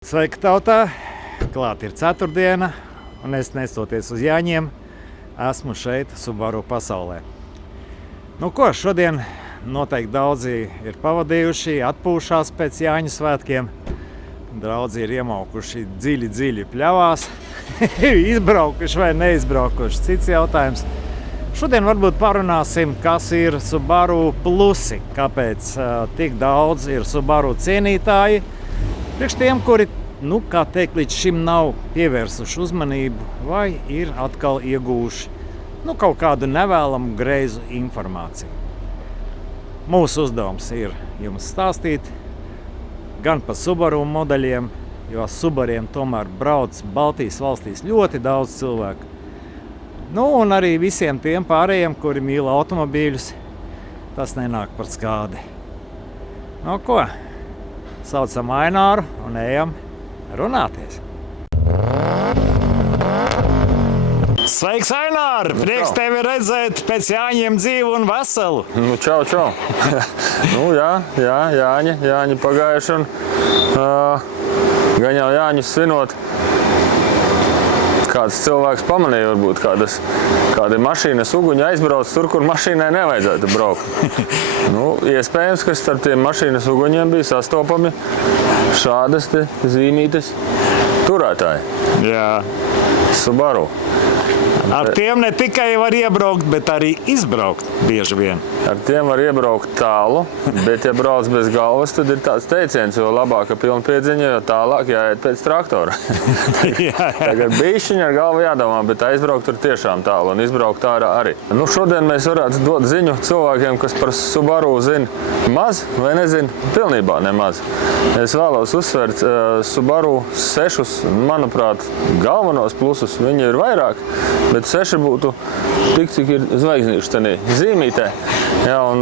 Sveika, tautā! Klāt ir ceturtdiena, un es, nestoties uz Jāņiem, esmu šeit, Subaru pasaulē. Nu ko, šodien noteikti daudzi ir pavadījuši, atpūšās pēc Jāņu svētkiem. Daudzi ir iemaukuši dziļi pļavās, izbraukuši vai neizbraukuši, cits jautājums. Šodien varbūt parunāsim, kas ir Subaru plusi, kāpēc tik daudz ir Subaru cienītāji. Priekš tiem, kuri, kā teikt, līdz šim nav pievērsuši uzmanību vai ir atkal iegūši kaut kādu nevēlamu greizu informāciju. Mūsu uzdevums ir jums stāstīt gan par Subaru modeļiem, jo Subariem tomēr brauc Baltijas valstīs ļoti daudz cilvēku. Un arī visiem tiem pārējiem, kuri mīl automobīļus, tas nenāk par skādi. Ko? Saucam Aināru un ejam runāties. Sveiks, Ainār! Prieks tevi redzēt pēc Jāņiem dzīvu un veselu. Čau. Jāņi pagājuši un gan jau Jāņus svinot. Kāds cilvēks pamanīja, varbūt kāda mašīnas uguņa aizbrauc tur, kur mašīnai nevajadzētu braukt. Iespējams, ka starp tiem mašīnas uguņiem bija sastopami šādas te zīmītes turētāji. Jā. Subaru. Ar tiem ne tikai var iebraukt, bet arī izbraukt bieži vien. Ar tiem var iebraukt tālu, bet ja brauc bez galvas, tad ir tāds teiciens, jo labāka pilnpiedziņa, jo tālāk jāiet pēc traktora. Tagad bišķiņi ar galvu jādomā, bet aizbraukt tur tiešām tālu un izbraukt ārā arī. Šodien mēs varētu dot ziņu cilvēkiem, kas par Subaru zina maz vai nezina pilnībā nemaz. Es vēlos uzsvērt Subaru 6, manuprāt, galvenos plusus, viņi ir vairāk, bet 6 būtu tik, cik ir zvaigznīšu tenī zīmītē. Un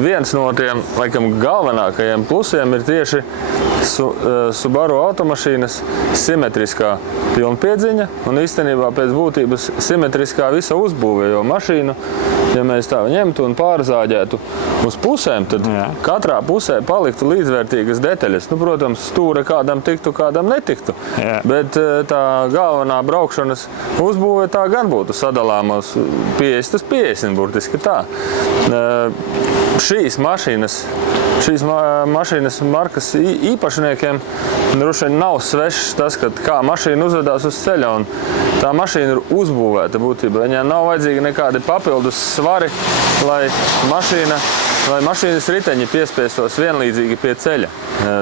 viens no tiem, laikam, galvenākajiem plusiem ir tieši Subaru automašīnas simetriskā pilnpiedziņa un īstenībā pēc būtības simetriskā visa uzbūve, jo mašīnu, ja mēs tā ņemtu un pārzāģētu uz pusēm, tad katrā pusē paliktu līdzvērtīgas detaļas. Protams, stūra kādam tiktu, kādam netiktu, bet tā galvenā braukšanas uzbūve tā gan būtu sadalāma uz 50/50, burtiski tā. Šīs mašīnas markas īpašniekiem droši vien nav svešs tas, kā mašīna uzvedās uz ceļa, un tā mašīna ir uzbūvēta būtībā. Viņai nav vajadzīgi nekādi papildus svari, lai mašīnas riteņi piespiestos vienlīdzīgi pie ceļa.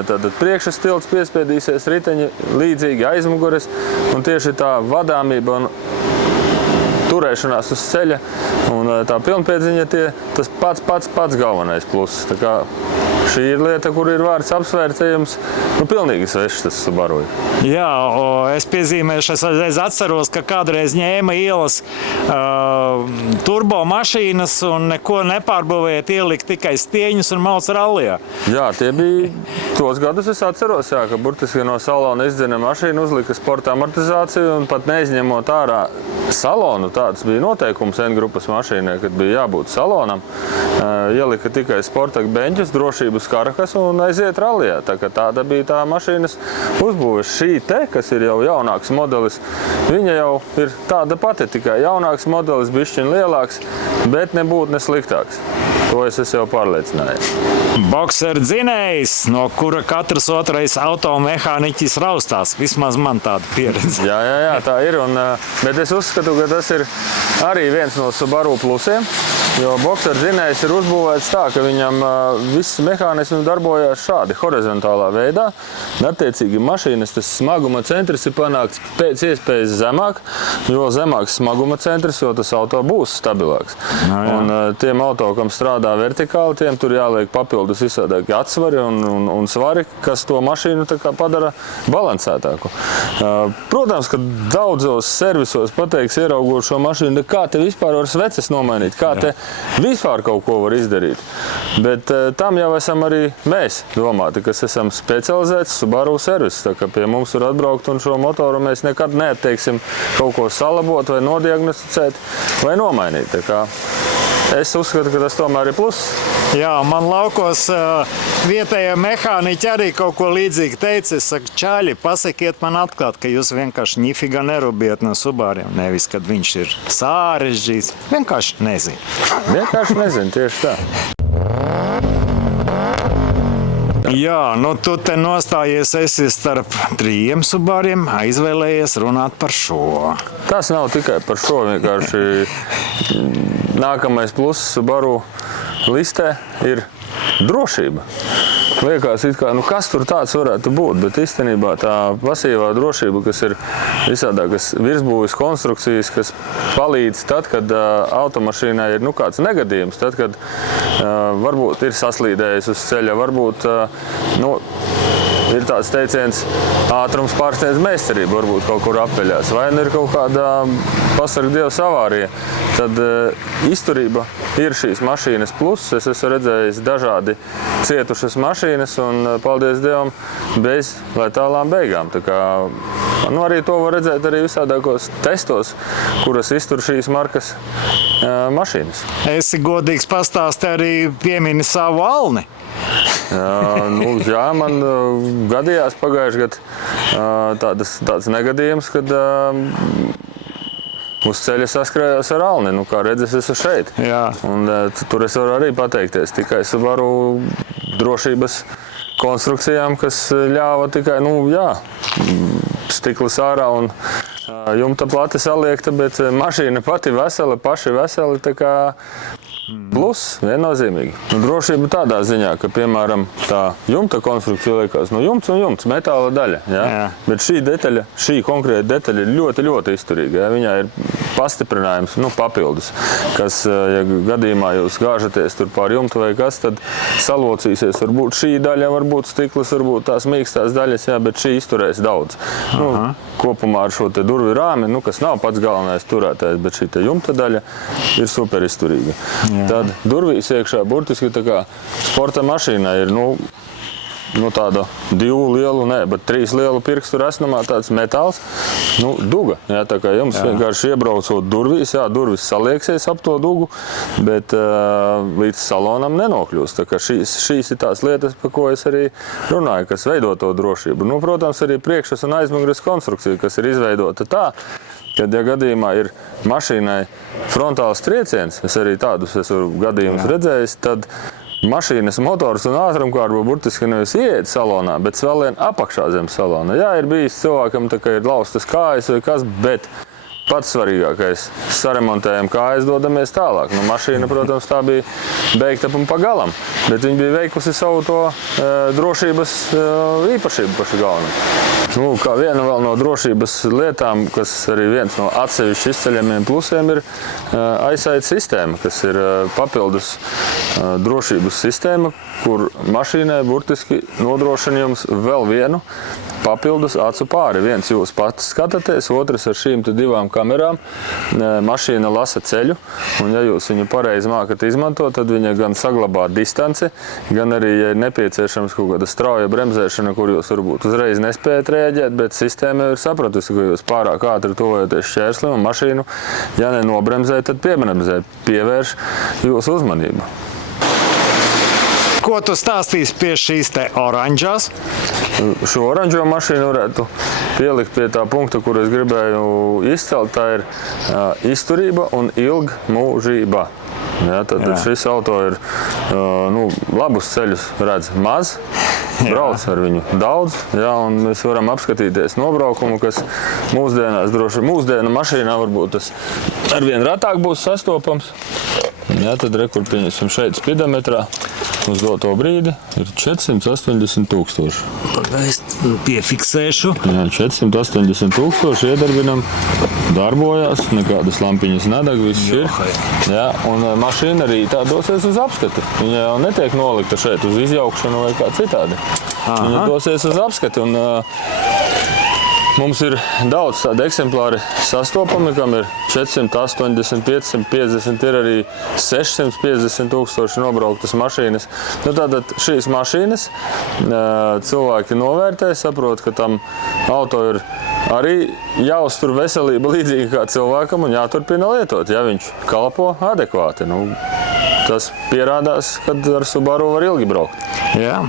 Tātad priekšas tilts piespiedīsies riteņi līdzīgi aizmugures, un tieši tā vadāmība un turēšanās uz ceļa un tā pilnpiedziņa tas pats galvenais pluss. Tā kā šī ir lieta, kur ir vārds apsvērtējums, pilnīgi svešs tas Subaru. Jā, es piezīmēšu, es atceros, ka kādreiz ņēma ielas turbo mašīnas un neko nepārbūvējot, ielika tikai stieņus un mauc rallijā. Jā, tie bija tos gadus, es atceros, ka burtiski no salona izdzina mašīnu, uzlika sporta amortizāciju un pat neizņemot ārā salonu. Tāds bija noteikums N-grupas mašīnai, kad bija jābūt salonam. Ielika tikai sporta beņķus, drošības karakas un aiziet rallijā. Tāda bija tā mašīnas uzbūve. Šī te, kas ir jau jaunāks modelis, viņa jau ir tāda pati, tikai jaunāks modelis, bišķiņ lielāks, bet nebūtu ne sliktāks. To es jau pārliecinājies. Boxer dzinējs, no kura katrs otrais automehāniķis raustās. Vismaz man tāda pieredze. Jā, tā ir. Bet es uzskatu, ka tas ir arī viens no Subaru plusiem, jo boxer dzinējs ir uzbūvēts tā, ka viņam viss mehānisms darbojas šādi, horizontālā veidā. Attiecīgi mašīnas tas smaguma centrs ir panākts pēc iespējas zemāk, jo zemāks smaguma centrs, jo tas auto būs stabilāks. Un tiem auto, kam strādā vertikāli, tiem tur jāliek papildus visādāki atsvari un svari, kas to mašīnu tā kā padara balansētāku. Protams, ka daudzos servisos pateiks, ieraugot šo mašīnu, kā te vispār var sveces nomainīt, kā te vispār kaut ko var izdarīt. Bet tam jau esam arī mēs domāti, kas esam specializēts Subaru servis. Tā kā pie mums var atbraukt un šo motoru mēs nekad neatteiksim kaut ko salabot vai nodiagnosticēt vai nomainīt. Tā kā es uzskatu, ka tas tomēr ir pluss. Jā, man laukos vietējie mehāniķi arī kaut ko līdzīgi teica. Es saku, čāļi, pasakiet man atklāt, ka jūs vienkārši nifiga nerubiet no Subariem. Nevis, kad viņš ir sārežģīts. Vienkārši nezinu. Vienkārši nezinu, tieši tā. Jā, nu tu te nostājies esi starp 3 Subariem, izvēlējies runāt par šo. Tas nav tikai par šo, vienkārši nākamais pluss Subaru listē ir drošība. Liekas, kas tur tāds varētu būt, bet īstenībā tā pasīvā drošība, kas ir visādākas virsbūves konstrukcijas, kas palīdz tad, kad automašīnai ir kāds negadījums, tad, kad varbūt ir saslīdējis uz ceļa, varbūt ir tāds teiciens, ātrums pārsniedz meistarību, varbūt kaut kur apeļās, vai ir kaut kāda pasarg Dievs avārija, tad izturība ir šīs mašīnas pluss. Es esmu redzējis dažādi cietušas mašīnas un, paldies Dievam, bez letālām beigām. Tā kā, arī to var redzēt arī visādākos testos, kuras iztur šīs markas mašīnas. Esi godīgs pastāsti arī piemini savu Alni. Jā, man gadījās pagājuši gadu tāds negadījums, kad uz ceļa saskrējos ar Alni. Kā redzes, esmu šeit. Jā. Un tur es varu arī pateikties tikai Subaru drošības konstrukcijām, kas ļāva tikai, stiklis ārā un jumta plati saliekta, bet mašīna pati vesela, paši veseli, tā kā plus viennozīmīgi. Drošība tādā ziņā, ka, piemēram, tā jumta konstrukcija liekas, jumts un jumts, metāla daļa. Ja? Jā. Bet šī konkrēta detaļa ir ļoti, ļoti izturīga. Ja? Viņā ir pastiprinājums, papildus, kas, ja gadījumā jūs gāžaties tur pār jumtu vai kas, tad salocīsies. Varbūt šī daļa, varbūt stiklis, varbūt tās mīkstās daļas, jā, bet šī izturēs daudz. Kopumā ar šo te durvi rāmi, kas nav pats galvenais turētājs, bet šī te jumta daļa ir super izturīga. Jā. Tad durvīs iekšā burtiski tā kā sporta mašīnā ir, tāda 2 lielu, bet 3 lielu pirkstu resnumā tāds metāls, duga. Jā, tā kā jums vienkārši iebraucot durvīs, durvis salieksies ap to dugu, bet līdz salonam nenokļūst. Tā kā šīs ir tās lietas, par ko es arī runāju, kas veido to drošību. Protams, arī priekšas un aizmugures konstrukcija, kas ir izveidota tā, kad, ja gadījumā ir mašīnai frontāls trieciens, es arī tādus esmu gadījumus redzējis, tad mašīnas motors un ātrumkārba burtiski nevis ieiet salonā, bet svēlien apakšā zem salona. Jā, ir bijis cilvēkam, tā kā ir laustas kājas vai kas, bet pats svarīgākais – saremontējam kājas, dodamies tālāk. Mašīna, protams, tā bija beigta pa galam, bet viņa bija veikusi savu to drošības īpašību paši galvenu. Kā viena vēl no drošības lietām, kas arī viens no atsevišķi izceļamiem plusiem ir eyesight sistēma, kas ir papildus drošības sistēma, kur mašīnai burtiski nodrošina jums vēl vienu papildus acu pāri. Viens jūs pats skatāties, otrs ar šīm 2 kamerām. Mašīna lasa ceļu, un ja jūs viņu pareizi mākat izmantot, tad viņa gan saglabā distanci, gan arī, ja ir nepieciešams kaut kāda strauja bremzēšana, kur jūs varbūt uzreiz nespējat rēģēt, bet sistēma ir sapratusi, ka jūs pārāk ātri tuvojaties šķērslim un mašīnu, ja nenobremzē, tad piebremzē, pievērš jūsu uzmanību. Ko tu stāstīsi pie šīs te oranžās? Šo oranžo mašīnu varētu pielikt pie tā punkta, kur es gribēju izcelt. Tā ir izturība un ilgmūžība. Ja, tad šis auto ir, labus ceļus redz maz, brauc ar viņu daudz, un mēs varam apskatīties nobraukumu, kas mūsdienu mašīnā varbūt tas arvien retāk būs sastopams. Ja, tad pieņemsim šeit spidometrā. Uz doto brīdi ir 480 000. Es piefiksēšu. Jā, 480 000 iedarbinam, darbojās, nekādas lampiņas nedeg, viss ir. Jā, un mašīna rītā dosies uz apskati. Viņa jau netiek nolikta šeit uz izjaukšanu vai kā citādi. Viņa dosies uz apskati. Un, mums ir daudz tādu eksemplāri sastopami, kam ir 480, 550, ir arī 650 000 nobrauktas mašīnas. Tātad šīs mašīnas cilvēki novērtē, saprot, ka tam auto ir arī jāuztur veselība līdzīgi kā cilvēkam un jāturpina lietot, ja viņš kalpo adekvāti. tas pierādās, kad ar Subaru var ilgi braukt. Jā.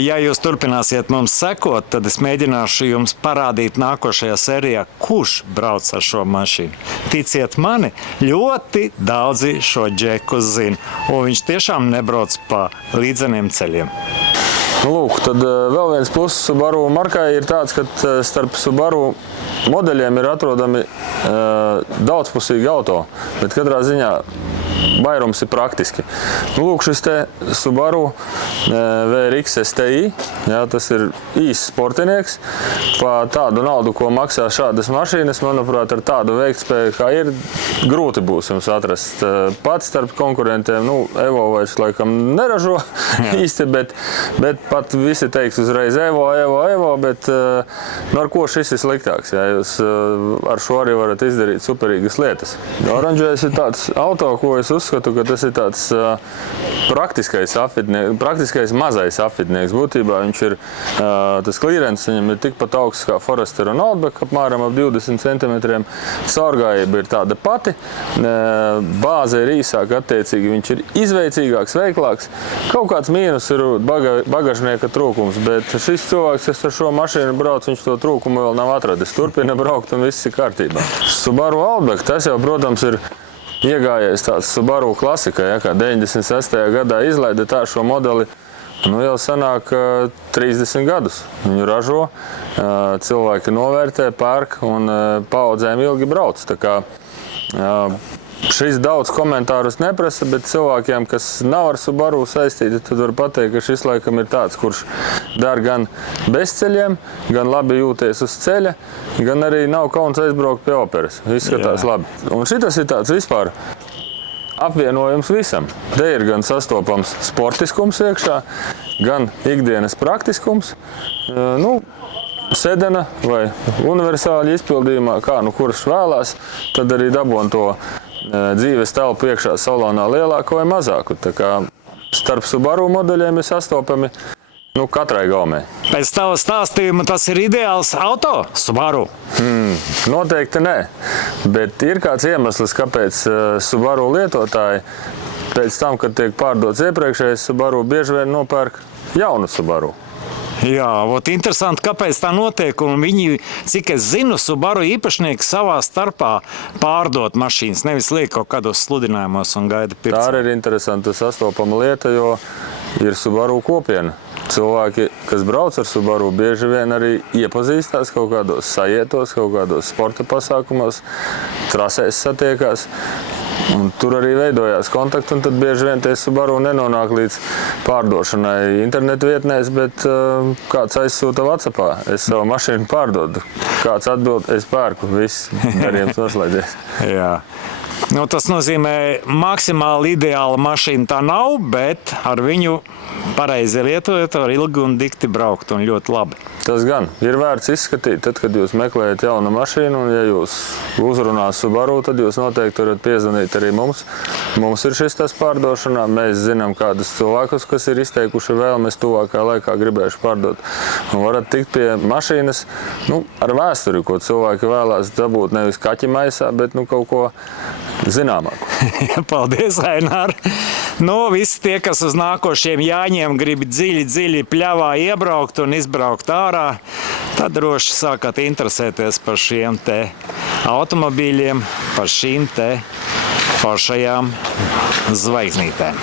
Ja jūs turpināsiet mums sekot, tad es mēģināšu jums parādīt nākošajā sērijā, kurš brauc ar šo mašīnu. Ticiet mani, ļoti daudzi šo džeku zina, un viņš tiešām nebrauc pa līdzeniem ceļiem. Lūk, tad vēl viens pluss Subaru markai ir tāds, ka starp Subaru modeļiem ir atrodami daudzpusīgi auto, bet katrā ziņā vairums ir praktiski. Lūk, šis te Subaru VRX STI, jā, tas ir īsts sportinieks. Pa tādu naudu, ko maksā šādas mašīnas, manuprāt, ar tādu veiktspēju, kā ir, grūti būs jums atrast. Pats starp konkurentiem, Evo vairs laikam neražo īsti, bet pat visi teiks uzreiz Evo, bet ar ko šis ir sliktāks? Jā, jūs ar šo arī varat izdarīt superīgas lietas. Oranžais ir tāds auto, ko es uzskatu, ka tas ir tāds praktiskais mazais apvidnieks. Būtībā viņš ir, tas klīrens viņam ir tikpat augsts kā Forester un Outback, apmēram ap 20 cm. Caurgājība ir tāda pati, bāze ir īsāka, attiecīgi viņš ir izveicīgāks, veiklāks. Kaut kāds mīnus ir bagažnieka trūkums, bet šis cilvēks, kas ar šo mašīnu brauc, viņš to trūkumu vēl nav atradis. Turpina braukt un viss ir kārtībā. Subaru Outback, tas jau, protams, ir iegājies tāds Subaru klasika, ja, kā 96. gadā izlaida tā šo modeli, jau sanāk 30 gadus. Viņu ražo, cilvēki novērtē, pērk un paudzēm ilgi brauc. Tā kā šis daudz komentārus neprasa, bet cilvēkiem, kas nav ar Subaru saistīti, tad var pateikt, ka šis laikam ir tāds, kurš dar gan bez ceļiem, gan labi jūties uz ceļa, gan arī nav kauns aizbraukt pie operas. Izskatās labi. Un šitas ir tāds vispār apvienojums visam. Te ir gan sastopams sportiskums iekšā, gan ikdienas praktiskums. Sedena vai universāļa izpildījumā, kā kurš vēlās, tad arī dabon to dzīves telpu iekšā salonā lielāku vai mazāku. Tā kā starp Subaru modeļiem ir sastopami katrai gaumei. Pēc tava stāstījuma tas ir ideāls auto, Subaru? Noteikti nē, bet ir kāds iemesls, kāpēc Subaru lietotāji pēc tam, kad tiek pārdots iepriekšējais Subaru, bieži vien nopērk jaunu Subaru. Jā, interesanti, kāpēc tā notiek, un viņi, cik es zinu, Subaru īpašnieki savā starpā pārdot mašīnas, nevis liek kaut kādos sludinājumos un gaida pircēju. Tā arī ir interesanta sastopama lieta, jo ir Subaru kopiena. Cilvēki, kas brauc ar Subaru, bieži vien arī iepazīstās kaut kādos sajietos, kaut kādos sporta pasākumos, trasēs satiekās. Un tur arī veidojās kontakti, un tad bieži vien tie Subaru nenonāk līdz pārdošanai internetu vietnēs, bet kāds aizsūta WhatsAppā, es savu mašīnu pārdodu. Kāds atbild, es pērku, viss darījums noslēdzies. Jā. Tas nozīmē, maksimāli ideāla mašīna tā nav, bet ar viņu pareizi lietojot, var ilgi un dikti braukt un ļoti labi. Tas gan. Ir vērts izskatīt, tad, kad jūs meklējat jaunu mašīnu, un ja jūs uzrunās Subaru, tad jūs noteikti varat piezvanīt arī mums. Mums ir šis tas pārdošanā. Mēs zinām kādus cilvēkus, kas ir izteikuši vēlmes tuvākā laikā gribējuši pārdot. Un varat tikt pie mašīnas ar vēsturi, ko cilvēki vēlās dabūt nevis kaķi maisā, bet kaut ko zināmāku. Paldies, Ainār! Visi tie, kas uz nākošiem Jāņiem grib dziļi pļavā iebraukt un izbraukt ārā, tad droši sākat interesēties par šiem te automobīļiem, par šīm te foršajām zvaigznītēm.